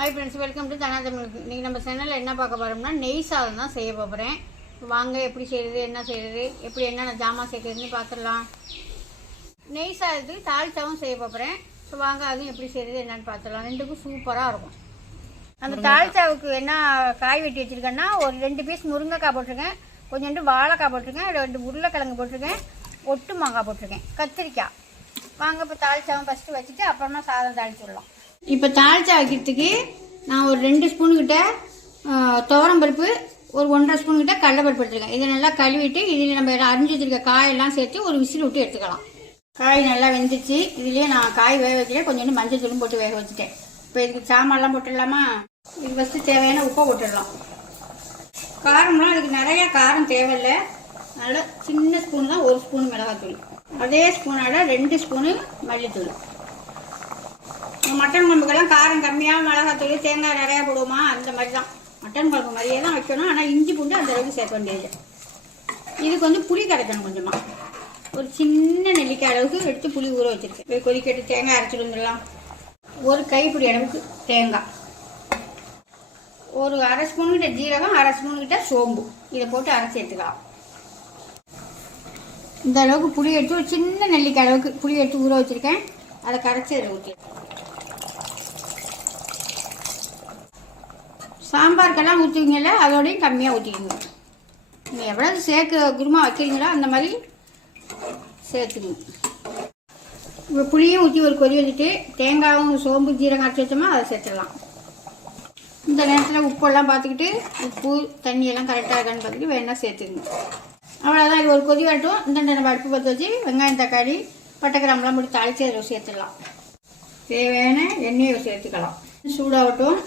Hi friends, welcome to தனாதமிழ். இன்றைக்கி நம்ம சேனலில் என்ன பார்க்க போகிறோம்னா நெய் சாதம் தான் செய்ய போகிறேன். வாங்க எப்படி செய்கிறது, என்ன செய்கிறது, எப்படி என்னென்ன ஜாமான் சேர்க்குறதுன்னு பார்த்துடலாம். நெய் சாதத்துக்கு தாளிச்சாவும் செய்ய போகிறேன். ஸோ வாங்க அதுவும் எப்படி செய்கிறது என்னென்னு பார்த்துடலாம். ரெண்டுக்கும் சூப்பராக இருக்கும். அந்த தாளிச்சாவுக்கு என்ன காய் வெட்டி வச்சுருக்கேன்னா, ஒரு 2 பீஸ் முருங்கைக்காய் போட்டிருக்கேன், கொஞ்சோண்டு வாழைக்காய் போட்டிருக்கேன், 2 உருளைக்கிழங்கு போட்டிருக்கேன், ஒட்டு மாங்காய் போட்டிருக்கேன், கத்திரிக்காய். வாங்க இப்போ தாளிச்சாவும் ஃபஸ்ட்டு வச்சுட்டு அப்புறமா சாதம் தாளிச்சு விடலாம். இப்போ தாளிச்சா வைக்கிறதுக்கு நான் ஒரு 2 ஸ்பூனுக்கிட்ட துவரம்பருப்பு, ஒரு 1.5 ஸ்பூனுக்கிட்ட கடலைப்பருப்பு எடுத்துருக்கேன். இதை நல்லா கழுவிட்டு இதில் நம்ம அரிஞ்சு வச்சுருக்க காயெல்லாம் சேர்த்து ஒரு விசில் விட்டு எடுத்துக்கலாம். காய் நல்லா வெந்துச்சு. இதுலேயே நான் காய் வேக வைக்கிறேன், கொஞ்சோண்டு மஞ்சள் தூளும் போட்டு வேக வச்சுட்டேன். இப்போ இதுக்கு சாமான்லாம் போட்டுடலாமா? இது ஃபஸ்ட்டு தேவையான உப்பை போட்டுடலாம். காரம்லாம் இதுக்கு நிறையா காரம் தேவையில்லை. நல்லா சின்ன ஸ்பூன் தான் 1 ஸ்பூன் மிளகாத்தூள், அதே ஸ்பூனோட 2 ஸ்பூனு மல்லித்தூள். மட்டன் குழம்புக்கெல்லாம் காரம் கம்மியாக மிளகாத்தூள் தேங்காய் நிறையா போடுவோமா, அந்த மாதிரி தான் மட்டன் குழம்பு மாதிரியே தான் வைக்கணும். ஆனால் இஞ்சி பூண்டு அந்த அளவுக்கு சேர்க்க வேண்டியது. இதுக்கு வந்து புளி கரைக்கணும் கொஞ்சமாக. ஒரு சின்ன நெல்லிக்காய் அளவுக்கு எடுத்து புளி ஊற வச்சுருக்கேன். கொதிக்கட்டு தேங்காய் அரைச்சிட்டு வந்துடலாம். ஒரு கைப்பிடி அளவுக்கு தேங்காய், ஒரு 1/2 ஸ்பூனுக்கிட்ட ஜீரகம், 1/2 ஸ்பூனுக்கிட்ட சோம்பு, இதை போட்டு அரைச்சி எடுத்துக்கலாம். இந்த அளவுக்கு புளி எடுத்து ஒரு சின்ன நெல்லிக்காய் அளவுக்கு புளி எடுத்து ஊற வச்சுருக்கேன். அதை கரைச்சி அதில் ஊற்றி சாம்பாருக்கெல்லாம் ஊற்றுவீங்கல்ல, அதோடையும் கம்மியாக ஊற்றிக்கிங்க. நீங்கள் எவ்வளவு சேர்க்க குருமா வைக்கிறீங்களோ அந்த மாதிரி சேர்த்துக்கணும். இப்போ புளியும் ஊற்றி ஒரு கொதி வச்சுட்டு தேங்காயும் சோம்பு ஜீரகம் அரைச்சி வச்சோமா அதை சேர்த்துடலாம். இந்த நேரத்தில் உப்பெல்லாம் பார்த்துக்கிட்டு உப்பு தண்ணியெல்லாம் கரெக்டாக இருக்கான்னு பார்த்துட்டு வேணா சேர்த்துக்கணும். அவ்வளோதான். இது ஒரு கொதி வரட்டும். இந்த நம்ம அடுப்பு பற்ற வச்சு வெங்காயம் தக்காளி பட்டை கிராம்பெலாம் போட்டு தாளித்து அதில் சேர்த்துடலாம். தேவையான எண்ணெயை சேர்த்துக்கலாம். சூடாகட்டும்.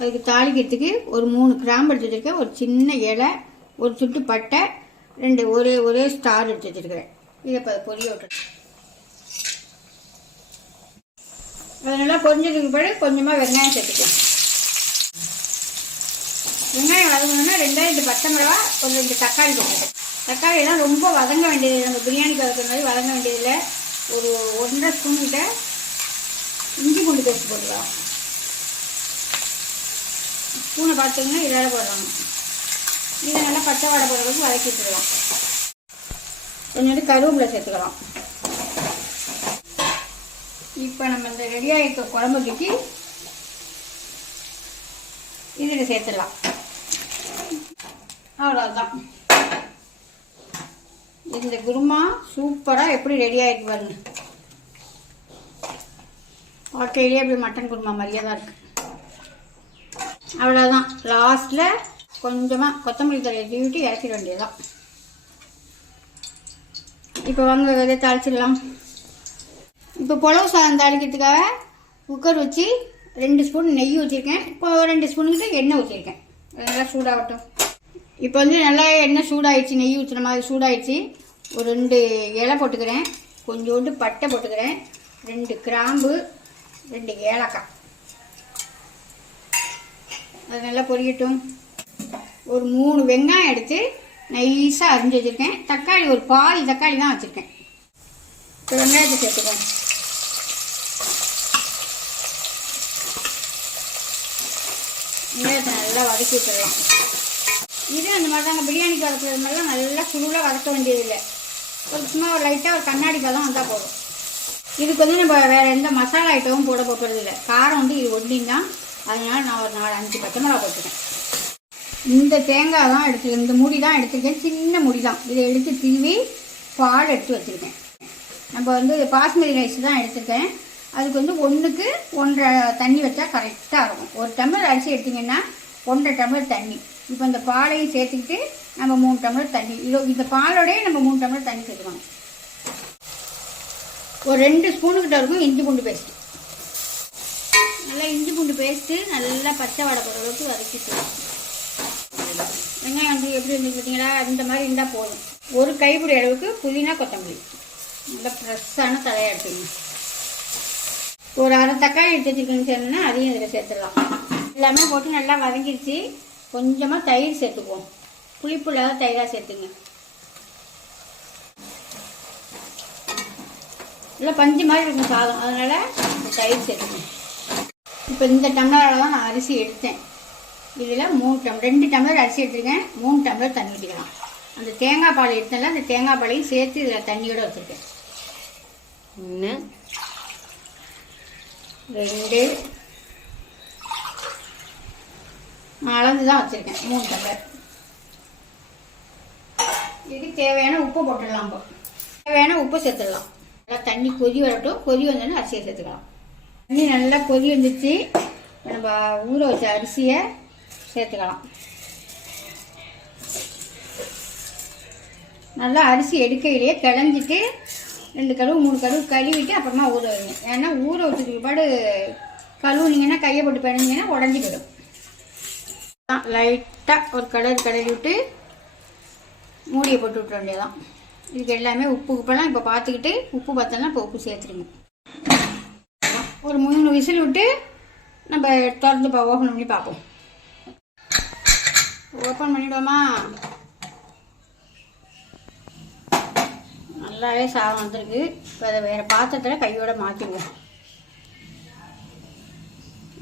அதுக்கு தாளிக்கிறதுக்கு ஒரு 3 கிராம்பு எடுத்து வச்சுருக்கேன், ஒரு சின்ன இலை, ஒரு சுட்டு பட்டை, 2 ஒரே ஸ்டார் எடுத்து வச்சுருக்கிறேன். இதை இப்போ பொரிய விட்டுருக்கேன். அது நல்லா பொரிஞ்சதுக்கு பிறகு கொஞ்சமாக வெங்காயம் சேர்த்துக்கலாம். வெங்காயம் வதங்கணுன்னா 2 பச்சை மிளகா, ஒரு 2 தக்காளி போட்டுருக்கேன். தக்காளியெல்லாம் ரொம்ப வதங்க வேண்டியது, நம்ம பிரியாணிக்கு வதக்கிற மாதிரி வதங்க வேண்டியதில்லை. ஒரு 1.5 ஸ்பூன்கிட்ட இஞ்சி பூண்டு பேஸ்ட் போட்டுக்கலாம். ஸ்பூனை பார்த்திங்கன்னா இதோட போடுறாங்க. இதை நல்லா பச்சை வாடை போடுற அளவுக்கு வதக்கி விட்டுக்கலாம். கொஞ்சோண்டு கருவேப்பிலை சேர்த்துக்கலாம். இப்போ நம்ம இந்த ரெடியாக இருக்க குழம்புக்கு இதில் சேர்த்துடலாம். அவ்வளோதான். இந்த குருமா சூப்பராக எப்படி ரெடி ஆகிருக்கு பாருங்க. பார்க்கையிலே அப்படி மட்டன் குருமா மாதிரியே தான் இருக்குது. அவ்வளோதான். லாஸ்ட்டில் கொஞ்சமாக கொத்தமல்லி தழையை தூவிட்டு இறக்கிட வேண்டியதுதான். இப்போ வாங்க விதை தாளிச்சிடலாம். இப்போ புலவு சாதம் தாளிக்கிறதுக்காக குக்கர் வச்சு 2 ஸ்பூன் நெய் ஊற்றிருக்கேன். இப்போ 2 ஸ்பூனுக்கிட்ட எண்ணெய் ஊற்றிருக்கேன். நல்லா சூடாகட்டும். இப்போ வந்து நல்லா எண்ணெய் சூடாகிடுச்சு, நெய் ஊற்றுன மாதிரி சூடாகிடுச்சு. ஒரு 2 இலை போட்டுக்கிறேன், கொஞ்சோண்டு பட்டை போட்டுக்கிறேன், 2 கிராம்பு, 2 ஏலக்காய். அது நல்லா பொரியட்டும். ஒரு 3 வெங்காயம் எடுத்து நைஸாக அரிஞ்சு வச்சுருக்கேன். தக்காளி ஒரு பாதி தக்காளி தான் வச்சுருக்கேன். இப்போ வெங்காயத்தை சேர்த்துக்கோங்க. வெங்காயத்தை நல்லா வதக்கி விட்டுடலாம். இது அந்த மாதிரி தாங்க பிரியாணிக்கு வதக்குறது மாதிரிலாம் நல்லா சுருளாக வதக்க வேண்டியதில்லை. ஒரு சும்மா ஒரு லைட்டாக ஒரு கண்ணாடி பதம் வந்தால் போதும். இதுக்கு வந்து நம்ம வேறு எந்த மசாலா ஐட்டமும் போட போகிறது இல்லை. காரம் வந்து இது ஒன்றின் தான். அதனால் நான் ஒரு 4-5 பச்சை மிளகா போட்டுருக்கேன். இந்த தேங்காய் தான் எடுத்துருக்கேன், இந்த மூடி தான் எடுத்துருக்கேன், சின்ன மூடி தான். இதை எடுத்து திருவி பால் எடுத்து வச்சுருக்கேன். நம்ம வந்து பாஸ்மதி ரைஸ் தான் எடுத்துருக்கேன். அதுக்கு வந்து 1க்கு 1.5 தண்ணி வச்சா கரெக்டாக இருக்கும். 1 டம்ளர் அரிசி எடுத்திங்கன்னா 1.5 டம்ளர் தண்ணி. இப்போ இந்த பாலையும் சேர்த்துக்கிட்டு நம்ம 3 டம்ளர் தண்ணி, இந்த பாலோடய நம்ம 3 டம்ளர் தண்ணி சேர்த்துக்கணும். ஒரு 2 ஸ்பூனுக்கிட்ட இருக்கும் இஞ்சி பூண்டு பேஸ்ட்டு. நல்லா இஞ்சி பூண்டு பேஸ்ட்டு நல்லா பச்சை வாடை போடுற அளவுக்கு வதக்கிக்கலாம். வெங்காயம் வந்து எப்படி இருந்து பார்த்தீங்களா, இந்த மாதிரி இருந்தால் போதும். ஒரு கைப்பிடி அளவுக்கு புதினா கொத்தமல்லி நல்லா ஃப்ரெஷ்ஷான தலையாக எடுத்துக்கணும். ஒரு 1/2 தக்காளி எடுத்து வச்சுருக்கேன்னு சொன்னோன்னா அதையும் இதில் சேர்த்துடலாம். எல்லாமே போட்டு நல்லா வதங்கிடுச்சு. கொஞ்சமாக தயிர் சேர்த்துக்குவோம். புளிப்பு இல்லாத தயிராக சேர்த்துங்க. இல்லை பஞ்சு மாதிரி இருக்கும் சாதம், அதனால் தயிர் சேர்த்துக்கணும். இப்போ இந்த டம்ளரால் தான் நான் அரிசி எடுத்தேன். இதில் 2 டம்ளர் அரிசி எடுத்துருக்கேன், 3 டம்ளர் தண்ணி ஊற்றிக்கலாம். அந்த தேங்காய் பால் எடுத்தேன்ல, அந்த தேங்காய் பாலையும் சேர்த்து இதில் தண்ணியோடு வச்சுருக்கேன். 1 2 அளந்து தான் வச்சுருக்கேன், 3 டம்ளர். இதுக்கு தேவையான உப்பு போட்டுடலாம். இப்போ தேவையான உப்பு சேர்த்துடலாம். நல்லா தண்ணி கொதி வரட்டும். கொதி வந்தோடனே அரிசியை சேர்த்துக்கலாம். தண்ணி நல்லா கொதி வந்துச்சு. நம்ம ஊற வச்ச அரிசியை சேர்த்துக்கலாம். நல்லா அரிசி எடுக்கையிலேயே கிளஞ்சிட்டு 2 கழுவு 3 கழுவு கழுவிட்டு அப்புறமா ஊற வைங்க. ஏன்னா ஊற வச்சதுக்கு பாடு கழுவுனீங்கன்னா கையை போட்டு பிணைஞ்சிங்கன்னா உடஞ்சி போயிடும். லைட்டாக ஒரு கடறி விட்டு மூடியை போட்டு விட்டுற வேண்டியதான். இதுக்கு எல்லாமே உப்புலாம் இப்போ பார்த்துக்கிட்டு உப்பு பார்த்தோன்னா இப்போ உப்பு சேர்த்துருங்க. ஒரு 3 விசில் விட்டு நம்ம திறந்து ஓப்பன் பண்ணி பார்ப்போம். ஓப்பன் பண்ணிவிடுவோமா? நல்லாவே சாதம் வந்துருக்கு. இப்போ அதை வேறு பாத்திரத்தில் கையோட மாற்றிடுவோம்.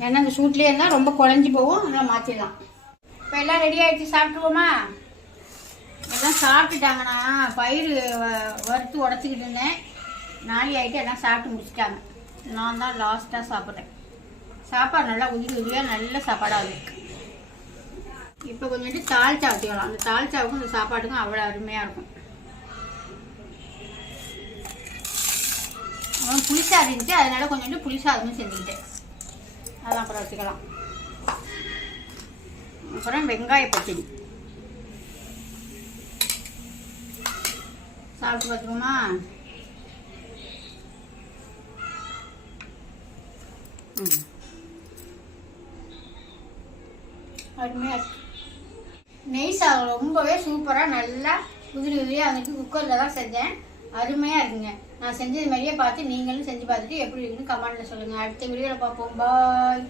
ஏன்னா அந்த சூட்லேயே இருந்தால் ரொம்ப குழஞ்சி போகும். அதனால் மாற்றிடலாம். இப்போ எல்லாம் ரெடி ஆகிடுச்சு, சாப்பிட்ருவோமா? எல்லாம் சாப்பிட்டுட்டாங்கண்ணா. பயிர் வறுத்து உடச்சிக்கிட்டு இருந்தேன், நாளை ஆகிட்டு எல்லாம் சாப்பிட்டு முடிச்சுட்டாங்க. நான் தான் லாஸ்ட்டாக சாப்பிட்றேன். சாப்பாடு நல்லா உதிரியாக நல்ல சாப்பாடாக இருக்குது. இப்போ கொஞ்சோண்டு தால்ச்சா ஊற்றிக்கலாம். அந்த தால்ச்சாவுக்கும் இந்த சாப்பாட்டுக்கும் அவ்வளோ அருமையாக இருக்கும். அப்புறம் புளிசாதம் இருந்துச்சு, அதனால கொஞ்சோண்டு புளிசாதமும் செஞ்சுக்கிட்டேன். அதான் அப்புறம் வச்சுக்கலாம். அப்புறம் வெங்காய பச்சடி சாப்பிட்டு பார்த்துக்கோமா? அருமையாக நெய் சாதம் ரொம்பவே சூப்பராக நல்லா உதிரியாக வந்துட்டு குக்கரில் தான் செஞ்சேன். அருமையாக இருக்குங்க. நான் செஞ்சது மாதிரியே பார்த்து நீங்களும் செஞ்சு பார்த்துட்டு எப்படி இருக்குன்னு கமெண்ட்டில் சொல்லுங்கள். அடுத்த வீடியோவில் பார்ப்போம். பாய்.